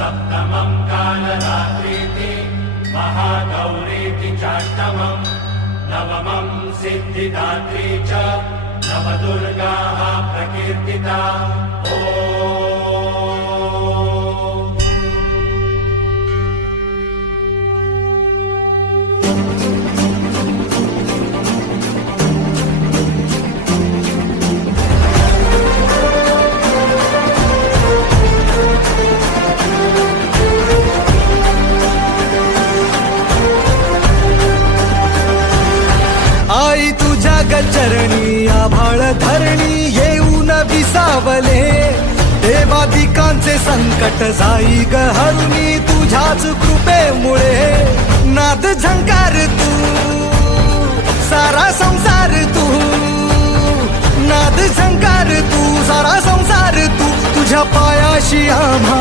सप्तमं कालरात्रीति महागौरीति चाष्टमं नवमं सिद्धिदात्री च नवदुर्गाः प्रकीर्तिता। ॐ आई तुझ्या गचरणी आभाळ धरणी येऊन विसावले, देवादिकांचे संकट जाई गहरुनी तुझ्याच कृपेमुळे। नाद झंकार तू सारा संसार तू, नाद झंकार तू सारा संसार तू, तुझ्या पायाशी आम्हा